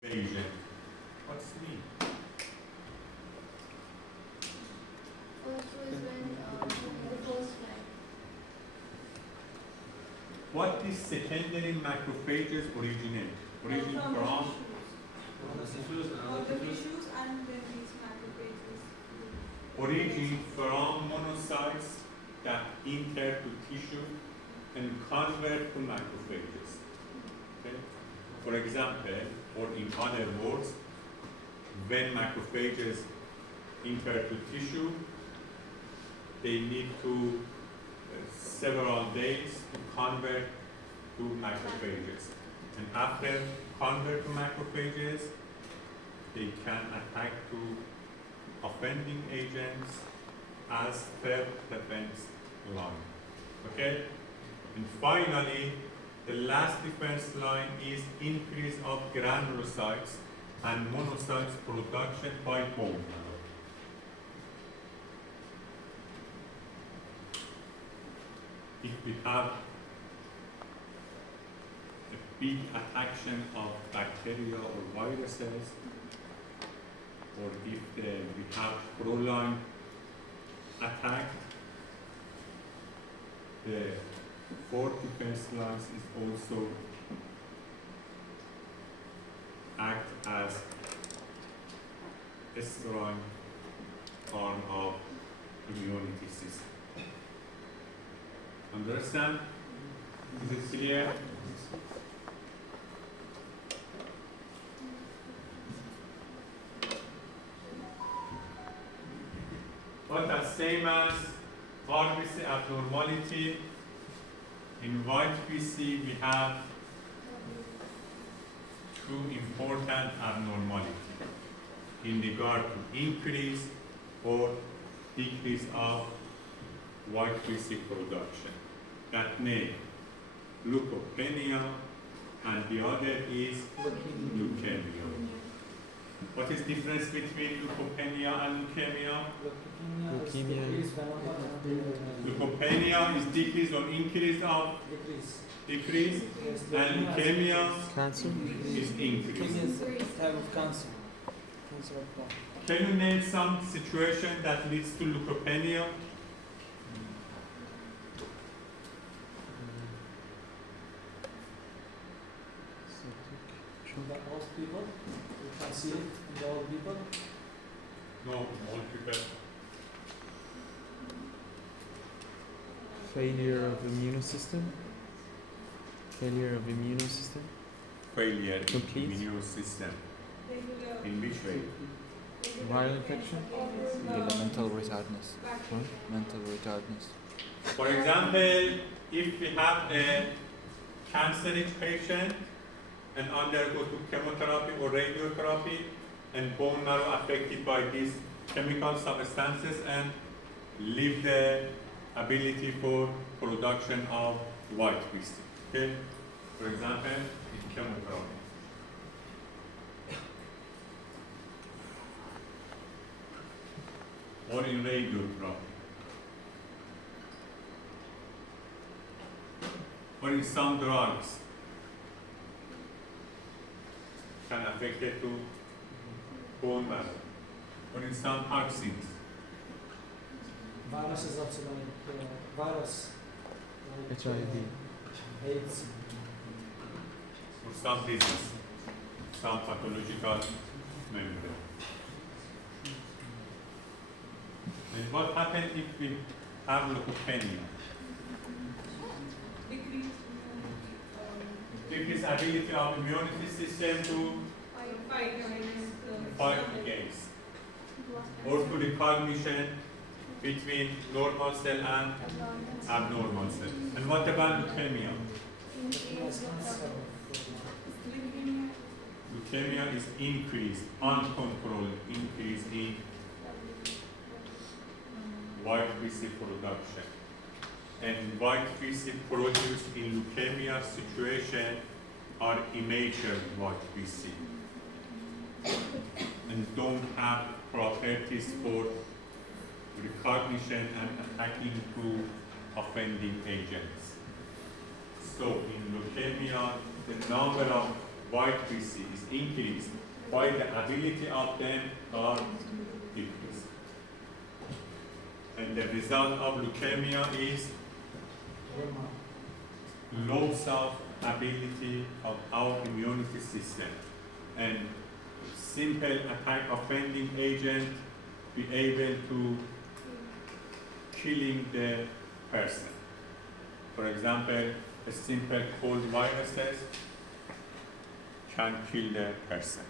Invasion. What's mean? Also is when the first line. What is secondary macrophages originate? Origin from? The tissues and then these macrophages. Origin from monocytes that enter to tissue and convert to macrophages. Okay? For example, or in other words, when macrophages enter to tissue, they need to several days to convert to macrophages. And after convert to macrophages, they can attack to offending agents as third defense line. Okay? And finally, the last defense line is increase of granulocytes and monocytes production by bone marrow. If we have a big attack of bacteria or viruses, or if we have proline attack, the fourth defense lines is also act as a strong arm of immunity system. Understand? Is it clear? What are same as RBC abnormality? In white BC we have two important abnormalities in regard to increase or decrease of white BC production. That name, leukopenia, and the other is leukemia. What is the difference between leukopenia and leukemia? Leukopenia is decrease or increase of decrease, and leukemia Cancer? is increase. Type of cancer. Cancer of bone. Can you name some situation that leads to leukopenia? The old people, you can see it in the old people. No, all people. Failure of immune system? Failure of immune system? Failure Complete. in immune system. Regular. In which way? Viral infection? Mental retardedness. What? Mental retardedness. For example, if we have a cancerous patient and undergo to chemotherapy or radiotherapy and bone marrow affected by these chemical substances and leave the ability for production of white BC. Okay? For example, in chemotherapy. Or in radiotherapy. Or in some drugs can affect it to bone marrow. Or in some vaccines. Viruses also like virus. Like, HIV. AIDS. Or some disease, some pathological membrane. And what happens if we have leukopenia? Decrease ability of immunity system to Fight against the fight against, or to recognition between normal cell and abnormal cell. And what about leukemia? Leukemia is increased, uncontrolled increase in white BC production. And white BC produced in leukemia situation are immature white BC and don't have properties for recognition and attacking to offending agents. So in leukemia, the number of white RBC is increased, while the ability of them are decreased. And the result of leukemia is loss of ability of our immunity system, and simple attack offending agent be able to killing the person. For example, a simple cold viruses can kill the person.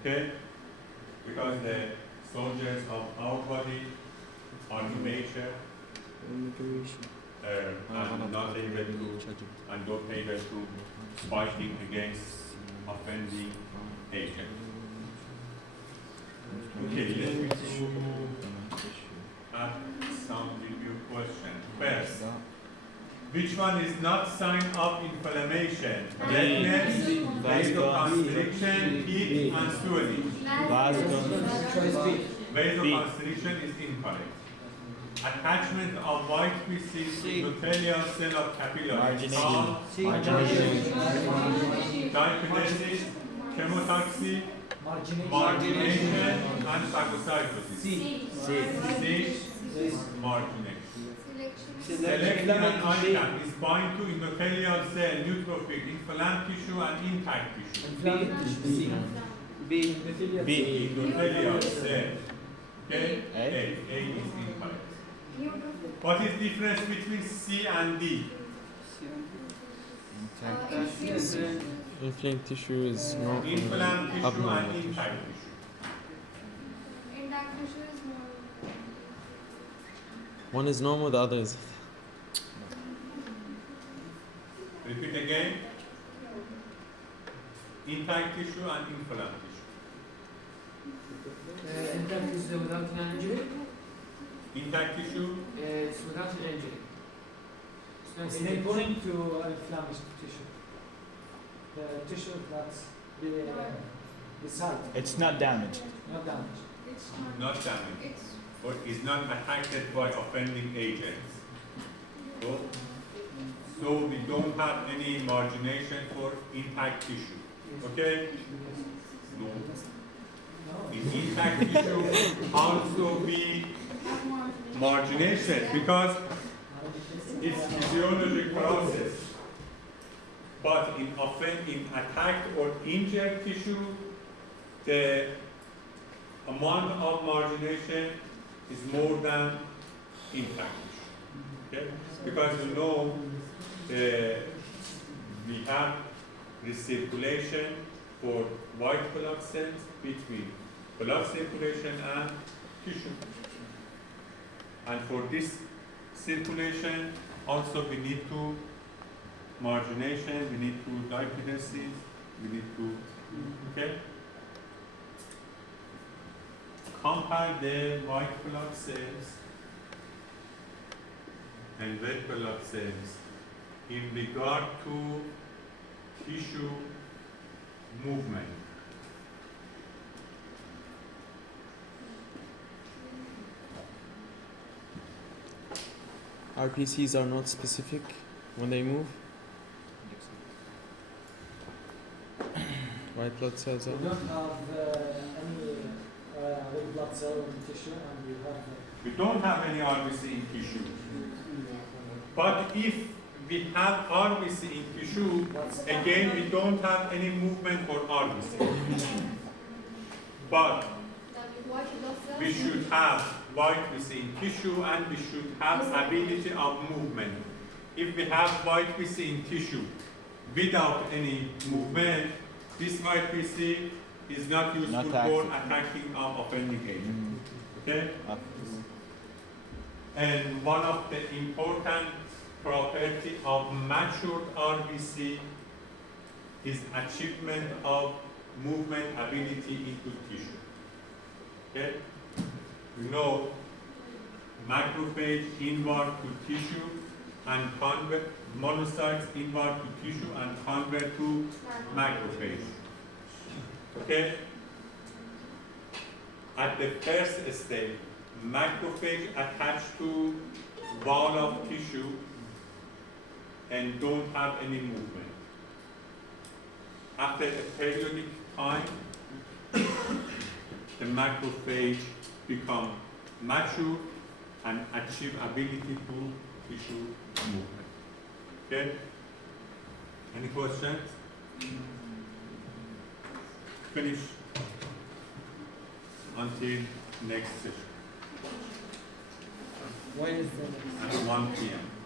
Okay? Because the soldiers of our body are immature and not able to and don't able to fighting against offending agent. Okay, let me add some review questions. First, which one is not sign of inflammation? Redness, vasoconstriction, heat, and swelling. Choice B. Vasoconstriction is incorrect. Attachment of white RBC to endothelial cell of capillary is called diakinesis, chemotoxicity, margination, and phagocytosis. C. Margination. Selectin and ICAM is bind to endothelial cell, neutrophil, inflamed tissue, and intact tissue. B. Endothelial cell. Okay? A is incorrect. What is difference between C and D? Inflamed tissue is not Inflamed tissue abnormal and tissue. intact tissue. Intact tissue is more. One is normal, the other is. Repeat again. Intact tissue and inflamed tissue. Intact is without an injury. Intact tissue, It's without an injury. It's neighboring to inflammation tissue. The tissue that's beside, It's not damaged. not damaged. It's not damaged, It's or is not attacked by offending agents. So we don't have any margination for intact tissue. Okay? No. In intact tissue also be margination because it's physiologic process. But in attacked or injured tissue, the amount of margination is more than intact tissue. Okay? Because you know we have recirculation for white blood cells between blood circulation and tissue. And for this circulation, also we need to margination, we need to diakinesis, we need to, okay? Compare the white blood cells and red blood cells in regard to tissue movement. RPCs are not specific when they move. White blood cells We are. don't have any red blood cell in the tissue, and we have. We don't have any RBC in tissue. But if we have RBC in tissue, again we don't have any movement for RBC. But we should have white RBC in tissue and we should have ability of movement. If we have white RBC in tissue without any movement, this white RBC is not useful Not for active. attacking of offending agent. Okay? And one of the important property of matured RBC is achievement of movement ability into tissue. Okay? We know macrophage inward to tissue and convert monocytes inward to tissue and convert to macrophage. Okay? At the first stage, macrophage attached to wall of tissue and don't have any movement. after a periodic time, the macrophage become mature and achieve ability to issue movement. Okay? Any questions? Finish until next session When is the next? at 1 p.m.